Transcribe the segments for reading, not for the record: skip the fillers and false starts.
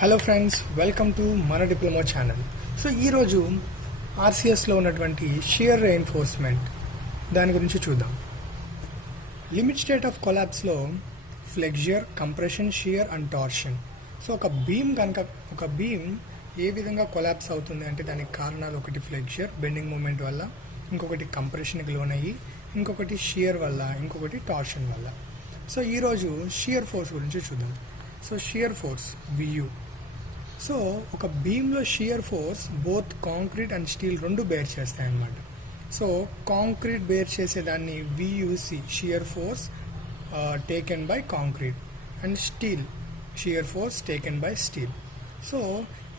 Hello friends, welcome to మన diploma channel. So ఈరోజు ఆర్సిఎస్లో ఉన్నటువంటి షియర్ రెయిన్ఫోర్స్మెంట్ దాని గురించి చూద్దాం. లిమిట్ స్టేట్ ఆఫ్ కొలాప్స్లో flexure, compression, shear and torsion. So ఒక బీమ్ ఏ విధంగా కొలాప్స్ అవుతుంది అంటే దానికి కారణాలు ఒకటి ఫ్లెక్సియర్ బెండింగ్ మూమెంట్ వల్ల, ఇంకొకటి కంప్రెషన్కి లోనయ్యి, ఇంకొకటి షియర్ వల్ల, ఇంకొకటి టార్షన్ వల్ల. సో ఈరోజు షియర్ ఫోర్స్ గురించి చూద్దాం. So shear force VU. So ఒక బీమ్లో shear force both concrete and steel రెండు బేర్ చేస్తాయి అన్నమాట. సో కాంక్రీట్ బేర్ చేసేదాన్ని VUC shear force taken by concrete, and steel shear force taken by steel. So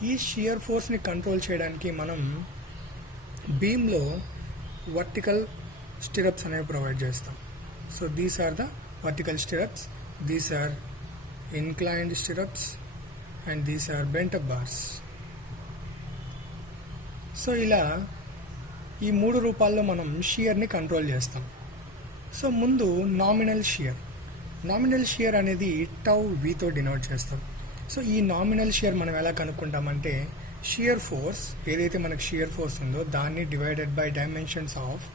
ఈ shear ఫోర్స్ని కంట్రోల్ చేయడానికి మనం బీమ్లో వర్టికల్ స్టిరప్స్ అనేవి ప్రొవైడ్ చేస్తాం. So these are the vertical stirrups, these are inclined stirrups, and these are bent up bars. So ఇలా ఈ మూడు రూపాల్లో మనం షియర్ని కంట్రోల్ చేస్తాం. సో ముందు నామినల్ షియర్ అనేది టౌ వితో డినోట్ చేస్తాం. సో ఈ నామినల్ షియర్ మనం ఎలా కనుక్కుంటామంటే షియర్ ఫోర్స్ ఏదైతే మనకు షియర్ ఫోర్స్ ఉందో దాన్ని డివైడెడ్ బై డైమెన్షన్స్ ఆఫ్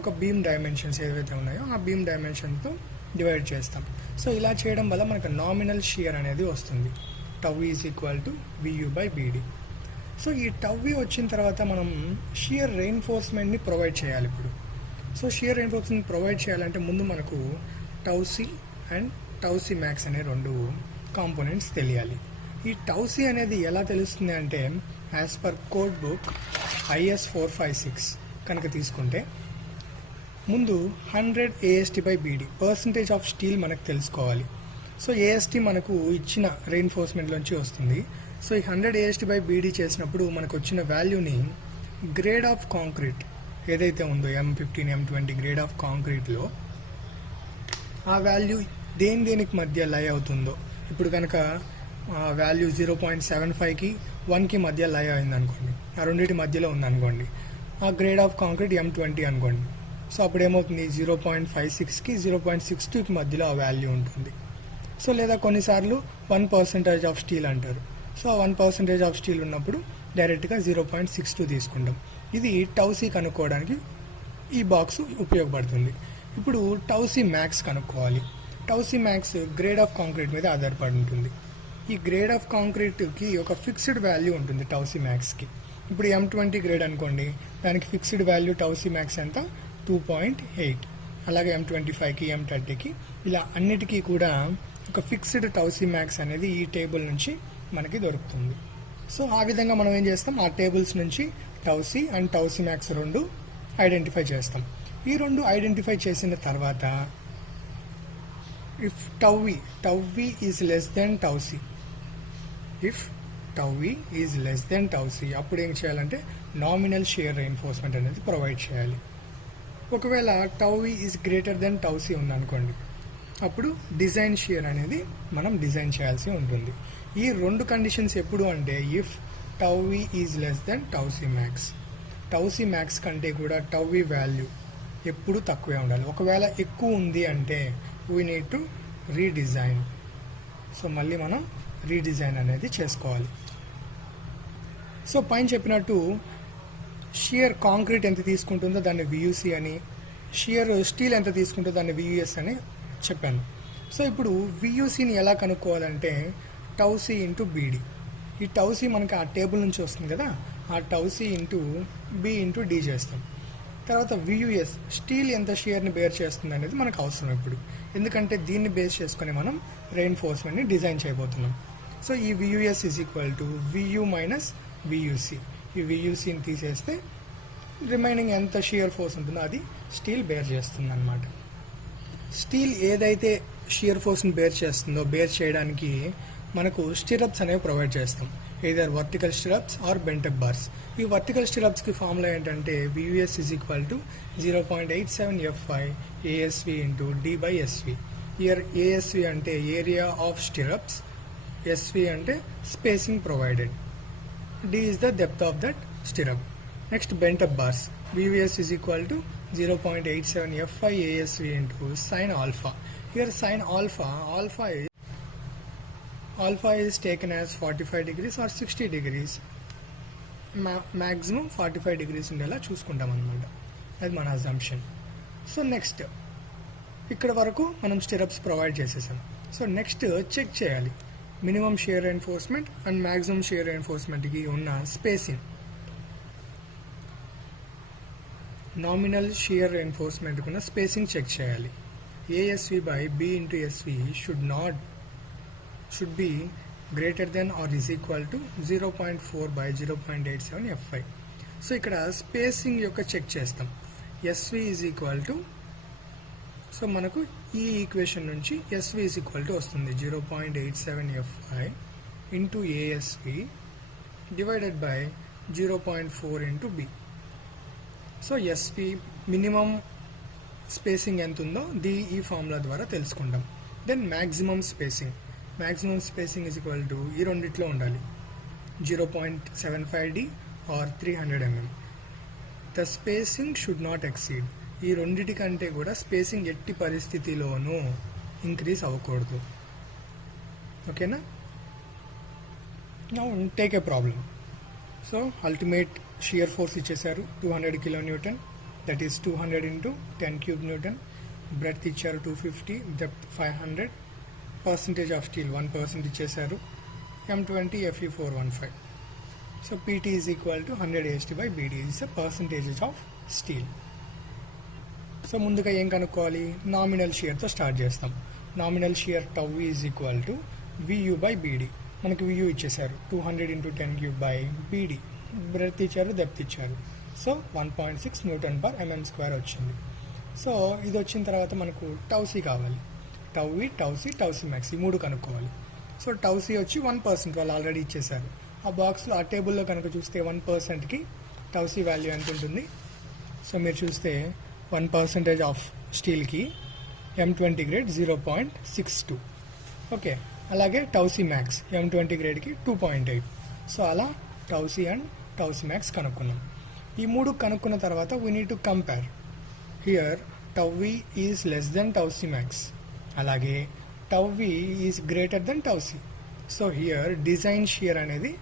ఒక బీమ్ డైమెన్షన్స్ ఏవైతే ఉన్నాయో ఆ బీమ్ డైమెన్షన్తో డివైడ్ చేస్తాం. సో ఇలా చేయడం వల్ల మనకు నామినల్ షియర్ అనేది వస్తుంది. Tau is equal to v u by b d. So ఈ టౌ వచ్చిన తర్వాత మనం షియర్ రెయిన్ఫోర్స్మెంట్ని ప్రొవైడ్ చేయాలి. ఇప్పుడు సో షియర్ రెయిన్ఫోర్స్మెంట్ ప్రొవైడ్ చేయాలంటే ముందు మనకు టౌసి అండ్ టౌసి మ్యాక్స్ అనే రెండు కాంపోనెంట్స్ తెలియాలి. ఈ టౌసి అనేది ఎలా తెలుస్తుంది అంటే as per code book IS 456 కనుక తీసుకుంటే ముందు 100 AST by b d percentage of steel మనకు తెలుసుకోవాలి. సో AST మనకు ఇచ్చిన రెయిన్ఫోర్స్మెంట్లోంచి వస్తుంది. సో ఈ 100 AST బై బీడీ చేసినప్పుడు మనకు వచ్చిన వాల్యూని గ్రేడ్ ఆఫ్ కాంక్రీట్ ఏదైతే ఉందో M15, M20 గ్రేడ్ ఆఫ్ కాంక్రీట్లో ఆ వాల్యూ దేనికి మధ్య లై అవుతుందో, ఇప్పుడు కనుక వాల్యూ 0.75కి 1కి మధ్య లై అయింది అనుకోండి, ఆ రెండింటి మధ్యలో ఉందనుకోండి, ఆ గ్రేడ్ ఆఫ్ కాంక్రీట్ M20 అనుకోండి. సో అప్పుడు ఏమవుతుంది 0.56కి 0.62కి మధ్యలో ఆ వాల్యూ ఉంటుంది. సో లేదా కొన్నిసార్లు 1% ఆఫ్ స్టీల్ అంటారు. సో ఆ 1% ఆఫ్ స్టీల్ ఉన్నప్పుడు డైరెక్ట్గా 0.62 తీసుకుంటాం. ఇది టౌసీ కనుక్కోవడానికి ఈ బాక్స్ ఉపయోగపడుతుంది. ఇప్పుడు టౌసీ మ్యాక్స్ కనుక్కోవాలి. టౌసీ మ్యాక్స్ గ్రేడ్ ఆఫ్ కాంక్రీట్ మీద ఆధారపడి ఉంటుంది. ఈ గ్రేడ్ ఆఫ్ కాంక్రీట్కి ఒక ఫిక్స్డ్ వాల్యూ ఉంటుంది టౌసీ మ్యాక్స్కి. ఇప్పుడు M20 గ్రేడ్ అనుకోండి, దానికి ఫిక్స్డ్ వాల్యూ టౌసీ మ్యాక్స్ ఎంత 2.8. అలాగే M25కి, M30కి ఇలా అన్నిటికీ కూడా ఒక ఫిక్స్డ్ టౌసీ మ్యాక్స్ అనేది ఈ టేబుల్ నుంచి మనకి దొరుకుతుంది. సో ఆ విధంగా మనం ఏం చేస్తాం, ఆ టేబుల్స్ నుంచి టౌసీ అండ్ టౌసీ మ్యాక్స్ రెండు ఐడెంటిఫై చేస్తాం. ఈ రెండు ఐడెంటిఫై చేసిన తర్వాత if tau v is less than tau c, అప్పుడు ఏం చేయాలంటే నామినల్ షియర్ రెయిన్ఫోర్స్మెంట్ అనేది ప్రొవైడ్ చేయాలి. ఒకవేళ tau v is greater than tau c ఉందనుకోండి, అప్పుడు డిజైన్ షియర్ అనేది మనం డిజైన్ చేయాల్సి ఉంటుంది. ఈ రెండు కండిషన్స్ ఎప్పుడు అంటే if tau v is less than tau c max కంటే కూడా టౌవి వాల్యూ ఎప్పుడు తక్కువే ఉండాలి. ఒకవేళ ఎక్కువ ఉంది అంటే we need to redesign. So మళ్ళీ మనం రీడిజైన్ అనేది చేసుకోవాలి. సో పైన చెప్పినట్టు షియర్ కాంక్రీట్ ఎంత తీసుకుంటుందో దాన్ని వియుసి అని, షియర్ స్టీల్ ఎంత తీసుకుంటుందో దాన్ని వియుఎస్ అని చెప్పాను. సో ఇప్పుడు వియుసిని ఎలా కనుక్కోవాలంటే టౌసీ ఇంటూ బీడీ. ఈ టౌసీ మనకి ఆ టేబుల్ నుంచి వస్తుంది కదా, ఆ tau c into b into d చేస్తాం. తర్వాత వియుఎస్ స్టీల్ ఎంత షియర్ని బేర్ చేస్తుంది అనేది మనకు అవసరం ఇప్పుడు, ఎందుకంటే దీన్ని బేస్ చేసుకొని మనం రెయిన్ఫోర్స్మెంట్ని డిజైన్ చేయబోతున్నాం. సో ఈ VUS is equal to VU minus VUC. ఈ వియుసిని తీసేస్తే రిమైనింగ్ ఎంత షియర్ ఫోర్స్ ఉంటుందో అది స్టీల్ బేర్ చేస్తుంది అనమాట. స్టీల్ ఏదైతే షియర్ ఫోర్స్ని బేర్ చేస్తుందో బేర్ చేయడానికి మనకు స్టిరప్స్ అనేవి ప్రొవైడ్ చేస్తాం, either vertical stirrups or bent up bars. ఈ వర్టికల్ స్టిరప్స్కి ఫార్ములా ఏంటంటే VUS is equal to 0.87 Fi ASV into D by SV. Here ASV అంటే ఏరియా ఆఫ్ స్టిరప్స్, SV అంటే spacing provided, D is the depth of that stirrup. Next, bent up bars. VVS is equal to 0.87 Fi ASV into sin alpha. Here sin alpha is alpha is taken as 45 degrees or 60 degrees. Maximum 45 degrees ఉండేలా చూసుకుంటాం అనమాట. అది మన assumption. So next ఇక్కడ వరకు మనం stirrups provide చేసేసాం. So next check చేయాలి minimum shear enforcement and maximum shear ఎన్ఫోర్స్మెంట్కి ఉన్న స్పేసింగ్. నామినల్ షియర్ ఎన్ఫోర్స్మెంట్కి ఉన్న స్పేసింగ్ చెక్ చేయాలి. ASV by B into SV should be greater than or is equal to 0.4 by 0.87 F5. So ఇక్కడ spacing యొక్క check చేస్తాం. SV is equal to, so మనకు ఈ ఈక్వేషన్ నుంచి SV is equal to వస్తుంది 0.87 F5 into ASV divided by 0.4 into B. So SV minimum spacing ఎంత ఉందో ఈ ఫార్ములా ద్వారా తెలుసుకుంటాం. Then maximum spacing is equal to ఈ రెండిట్లో ఉండాలి 0.75D or 300 mm. The spacing should not exceed. ఈ రెండిటి కంటే కూడా స్పేసింగ్ ఎట్టి పరిస్థితిలోనూ ఇంక్రీజ్ అవ్వకూడదు. ఓకేనా? Now take a problem. So ultimate shear force ఇచ్చేసారు 200 kN, that is 200 into 10 cube Newton. Breadth ఇచ్చారు 250, depth 500, percentage of steel 1% ఇచ్చేసారు, M20 Fe 415. So PT is equal to 100 AST by BD is a percentage of steel. So ముందుగా ఏం కనుక్కోవాలి? Nominal షియర్తో start చేస్తాం. Nominal shear tau is equal to VU by BD. మనకి VU ఇచ్చేసారు 200 into 10 cube by BD. Breadth ఇచ్చారు, depth ఇచ్చారు. So 1.6 Newton per mm square వచ్చింది. So ఇది వచ్చిన తర్వాత మనకు టౌసీ కావాలి. టౌసీ మ్యాక్స్ ఈ మూడు కనుక్కోవాలి. సో టౌసీ వచ్చి 1% వాళ్ళు ఆల్రెడీ ఇచ్చేసారు. ఆ బాక్స్లో ఆ టేబుల్లో కనుక చూస్తే 1%కి టౌసీ వాల్యూ ఎంత ఉంటుంది? సో మీరు చూస్తే 1% ఆఫ్ స్టీల్కి M20 గ్రేడ్ 0.62. ఓకే, అలాగే టౌసీ మ్యాక్స్ M20 గ్రేడ్కి 2.8. సో అలా టౌసీ అండ్ టౌసీ మ్యాక్స్ కనుక్కున్నాం. ఈ మూడు కనుక్కున్న తర్వాత we need to compare. Here tau v is less than tau c max, అలాగే tau v is greater than tau c. So here design shear అనేది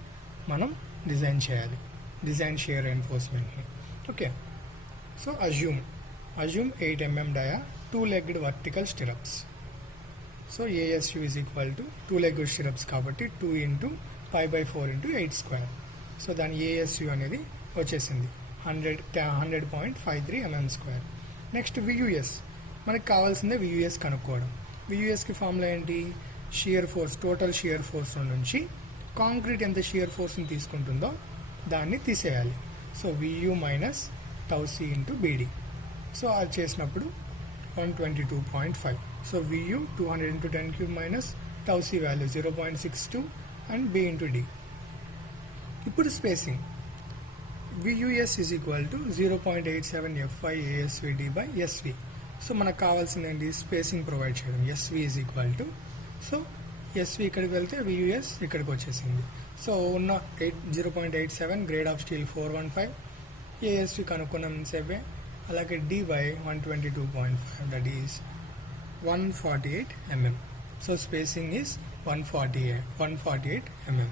మనం డిజైన్ చేయాలి, డిజైన్ షియర్ ఎన్ఫోర్స్మెంట్ని. Okay, so assume 8 mm dia 2-legged vertical stirrups. So ASU is equal to 2-legged stirrups కాబట్టి 2 into π/4 into 8 square. So దాని ASU అనేది వచ్చేసింది 100.53 mm square. Next VUS, మనకు కావాల్సిందే VUS కనుక్కోవడం. VUSకి ఫార్ములా ఏంటి? Shear force, total shear force నుంచి concrete ఎంత షియర్ ఫోర్స్ని తీసుకుంటుందో దాన్ని తీసేయాలి. So VU minus టౌసీ into BD. So అది చేసినప్పుడు 122.5. So VU 200 into 10 cube minus టౌసీ value 0.62 and B into D. ఇప్పుడు spacing VUS is equal to 0.87 F5 ASVD by SV. So మనకు కావాల్సింది ఏంటి? స్పేసింగ్ ప్రొవైడ్ చేయడం. SV is equal to, so SV ఇక్కడికి వెళ్తే VUS ఇక్కడికి వచ్చేసింది. సో ఉన్న 0.87 గ్రేడ్ ఆఫ్ స్టీల్ 415, ASV కనుక్కున్నాం సేపే, అలాగే D by 122.5 that is 148 mm. So spacing is 148 mm.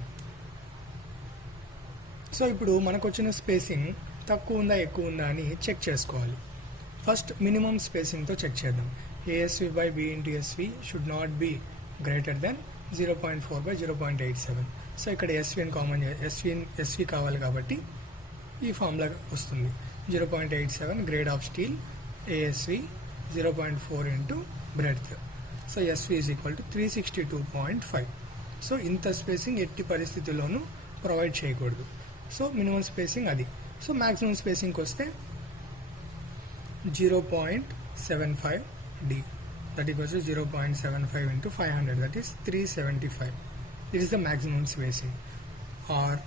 So ఇప్పుడు మనకు వచ్చిన స్పేసింగ్ తక్కువ ఉందా ఎక్కువ ఉందా అని చెక్ చేసుకోవాలి. ఫస్ట్ మినిమం స్పేసింగ్తో చెక్ చేద్దాం. ASV by B into SV should not be greater than 0.4 by 0.87. So ఇక్కడ SVని కామన్ SV కావాలి కాబట్టి ఈ ఫార్ములా వస్తుంది 0.87 grade of steel ASV 0.4 into breadth. So SV is equal to 362.5. So ఇంత spacing ఎట్టి పరిస్థితుల్లోనూ provide చేయకూడదు. సో మినిమం స్పేసింగ్ అది. సో మ్యాక్సిమం స్పేసింగ్కి వస్తే 0.75D, that equals 0.75 into 500, that is 375. It is the maximum spacing. Or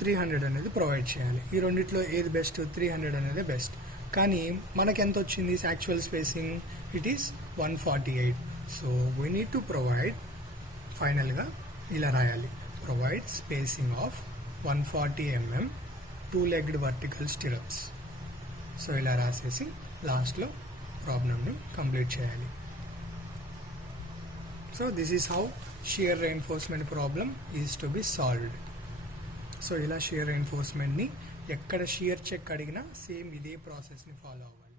300 అనేది provide చేయాలి. ఈ రెండిట్లో ఏది బెస్ట్? 300 అనేది బెస్ట్. కానీ మనకి ఎంత వచ్చింది actual spacing? It is 148. So we need to provide, ఫైనల్గా ఇలా రాయాలి, provide spacing of 140 mm 2-legged vertical stirrups. So ఇలా రాసేసి లాస్ట్లో ప్రాబ్లమ్ని కంప్లీట్ చేయాలి. So this is how shear reinforcement problem is to be solved. So ఇలా షియర్ రెయిన్ఫోర్స్మెంట్ని ఎక్కడ షియర్ చెక్ అడిగినా సేమ్ ఇదే ప్రాసెస్ని ఫాలో అవ్వాలి.